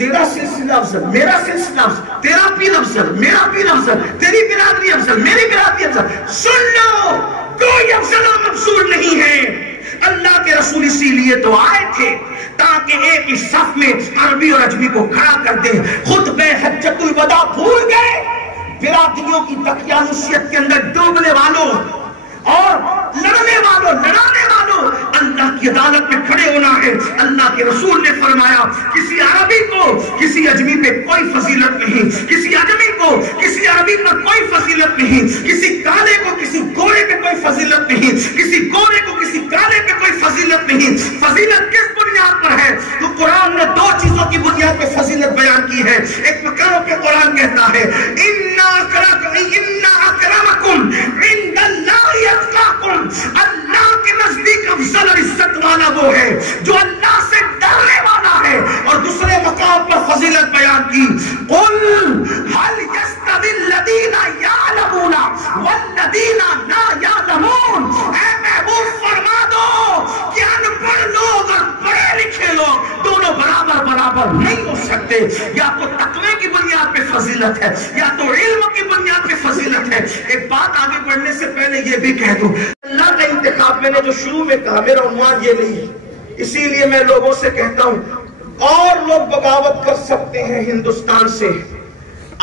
تیرا سلسلہ افضل، میرا سلسلہ افضل، تیرا پیر افضل، میرا پیر افضل، تیری برادری افضل، میری برادری افضل. سن لو، کوئی افضل و مفضول نہیں ہے. اللہ کے رسول اسی لیے تو آئے تھے تاکہ ایک ہی صف میں عربی اور عجمی کو کھڑا کر دیں. خطبہ حجۃ الوداع بھول گئے. برادریوں کی دقیانوسیت کے اندر ڈوبنے والوں اور لڑنے والوں، لڑانے والوں، اللہ کی عدالت میں کھڑے ہونا ہے. اللہ کے رسول نے فرمایا کسی عربی کو کسی عجمی پہ کوئی فضیلت نہیں، کسی عجمی کو کسی عربی پر کوئی فضیلت نہیں، کسی کالے کو کسی گورے پہ کوئی فضیلت نہیں، کسی گورے کو کسی کالے پہ کوئی فضیلت نہیں. فضیلت کس بنیاد پر ہے؟ تو قرآن نے دو چیزوں کی بنیاد پہ فضیلت بیان کی ہے. ایک مکروں کے قرآن کہتا ہے اِنَّا أَكْرَمَكُمْ عِنْدَ اللَّهِ أَتْقَاكُمْ. اللہ کے نزدیک افضل اور عزت والا وہ ہے جو اللہ سے ڈرنے والا ہے. اور دوسرے مقام پر فضیلت بیان کی قُلْ هَلْ يَسْتَوِي الَّذِينَ يَعْلَمُونَ وَالَّذِينَ لَا يَعْلَمُونَ. اے محبوب فرما دو کہ ان پڑھ لوگ اور پڑھے لکھے لوگ دونوں برابر برابر نہیں ہو سکتے. یا تو تقوی کی بنیاد پہ فضیلت ہے یا تو علم کی بنیاد پہ فضیلت ہے. ایک بات آگے بڑھنے سے پہلے یہ بھی کہہ دوں، اللہ کا انتخاب میں نے جو شروع میں کہا میرا عنوان یہ نہیں، اسی لیے میں لوگوں سے کہتا ہوں اور لوگ بغاوت کر سکتے ہیں ہندوستان سے.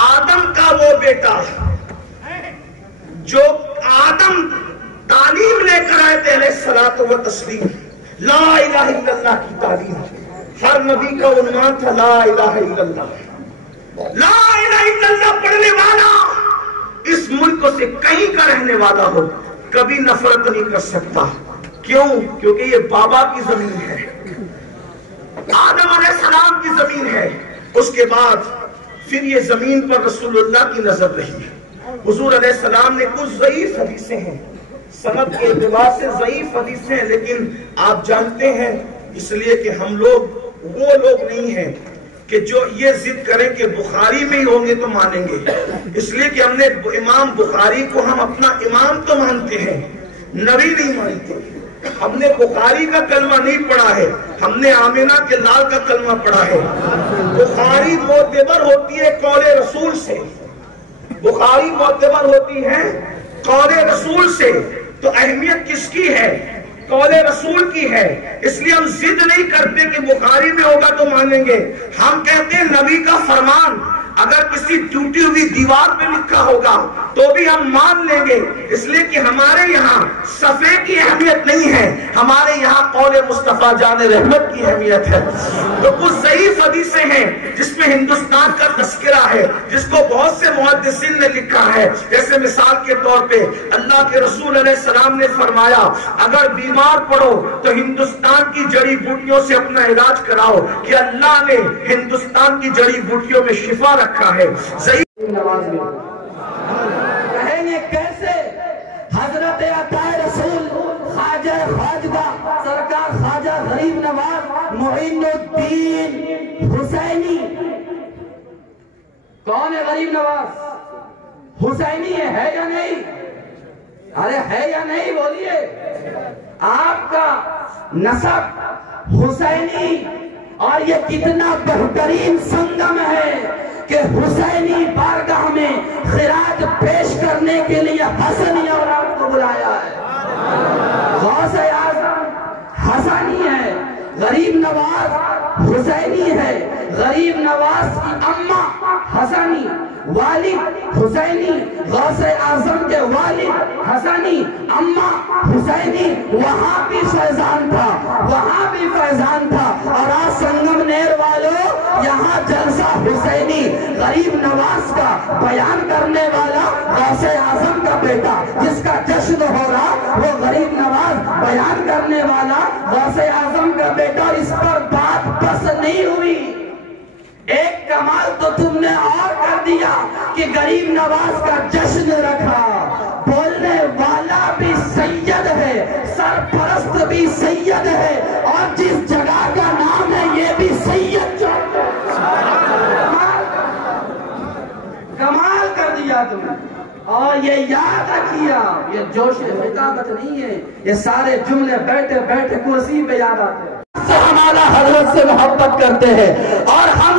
آدم کا وہ بیٹا جو آدم تعلیم لے کر آئے تھے علیہ الصلوۃ والتسلیم، لا الہ الا اللہ کی تعلیم. ہر نبی کا عنوان تھا لا الہ الا اللہ. لا الہ الا اللہ پڑھنے والا اس ملک سے کہیں کا رہنے والا ہو کبھی نفرت نہیں کر سکتا. کیوں؟ کیونکہ یہ بابا کی زمین ہے، آدم علیہ السلام کی زمین ہے. اس کے بعد پھر یہ زمین پر رسول اللہ کی نظر رہی. حضور علیہ السلام نے کچھ ضعیف حدیثیں ہیں، سند کے اعتبار سے ضعیف حدیثیں ہیں، لیکن آپ جانتے ہیں اس لیے کہ ہم لوگ وہ لوگ نہیں ہیں کہ جو یہ ضد کریں کہ بخاری میں ہی ہوں گے تو مانیں گے. اس لیے کہ ہم نے امام بخاری کو ہم اپنا امام تو مانتے ہیں، نبی نہیں مانتے. ہم نے بخاری کا کلمہ نہیں پڑھا ہے، ہم نے آمینہ کے لال کا کلمہ پڑھا ہے. بخاری معتبر ہوتی ہے قول رسول سے، بخاری معتبر ہوتی ہے قول رسول سے. تو اہمیت کس کی ہے؟ قول رسول کی ہے. اس لیے ہم ضد نہیں کرتے کہ بخاری میں ہوگا تو مانیں گے. ہم کہتے ہیں نبی کا فرمان اگر کسی ٹوٹی ہوئی دیوار پہ لکھا ہوگا تو بھی ہم مان لیں گے. اس لیے کہ ہمارے یہاں صفحے کی اہمیت نہیں ہے، ہمارے یہاں قول مصطفیٰ جان رحمت کی اہمیت ہے. تو کچھ ضعیف حدیثیں ہیں جس میں ہندوستان کا تذکرہ ہے، جس کو بہت سے محدثین نے لکھا ہے. جیسے مثال کے طور پہ اللہ کے رسول علیہ السلام نے فرمایا اگر بیمار پڑو تو ہندوستان کی جڑی بوٹیوں سے اپنا علاج کراؤ، کہ اللہ نے ہندوستان کی جڑی بوٹیوں میں شفا رکھا ہے. نواز میں کہیں گے کیسے حضرت عطائے رسول خواجہ خواجہ سرکار خواجہ غریب نواز معین الدین حسینی. کون ہے غریب نواز؟ حسینی ہے یا نہیں؟ ارے ہے یا نہیں بولیے. آپ کا نسب حسینی اور یہ کتنا بہترین سنگم ہے کہ حسینی بارگاہ میں خراج پیش کرنے کے لیے حسنی اولاد کو بلایا ہے. غوث اعظم حسنی ہے، غریب نواز حسینی ہے. غریب نواز کی اماں حسنی، والد حسینی، غوث اعظم کے والد حسنی، اماں حسینی. وہاں بھی فیضان تھا، وہاں بھی فیضان تھا. اور آج سنگم نیر والوں یہاں جلسہ حسینی غریب نواز کا بیان کرنے والا غوث اعظم کا بیٹا جس کا جشن ہو رہا وہ غریب نواز بیان کرنے والا غوث اعظم کا بیٹا. اس پر بات بس نہیں ہوئی، ایک کمال تو تم نے اور کر دیا کہ غریب نواز کا جشن رکھا. بولنے والا بھی سید ہے، سرپرست بھی سید ہے، اور جس جگہ کا نام ہے یہ بھی سید. کمال کر دیا تم نے. اور یہ یاد رکھیے، یہ جوش حقیقت نہیں ہے، یہ سارے جملے بیٹھے بیٹھے کرسی پہ یاد آتے ہیں. ہمارا حضرت سے محبت کرتے ہیں اور ہم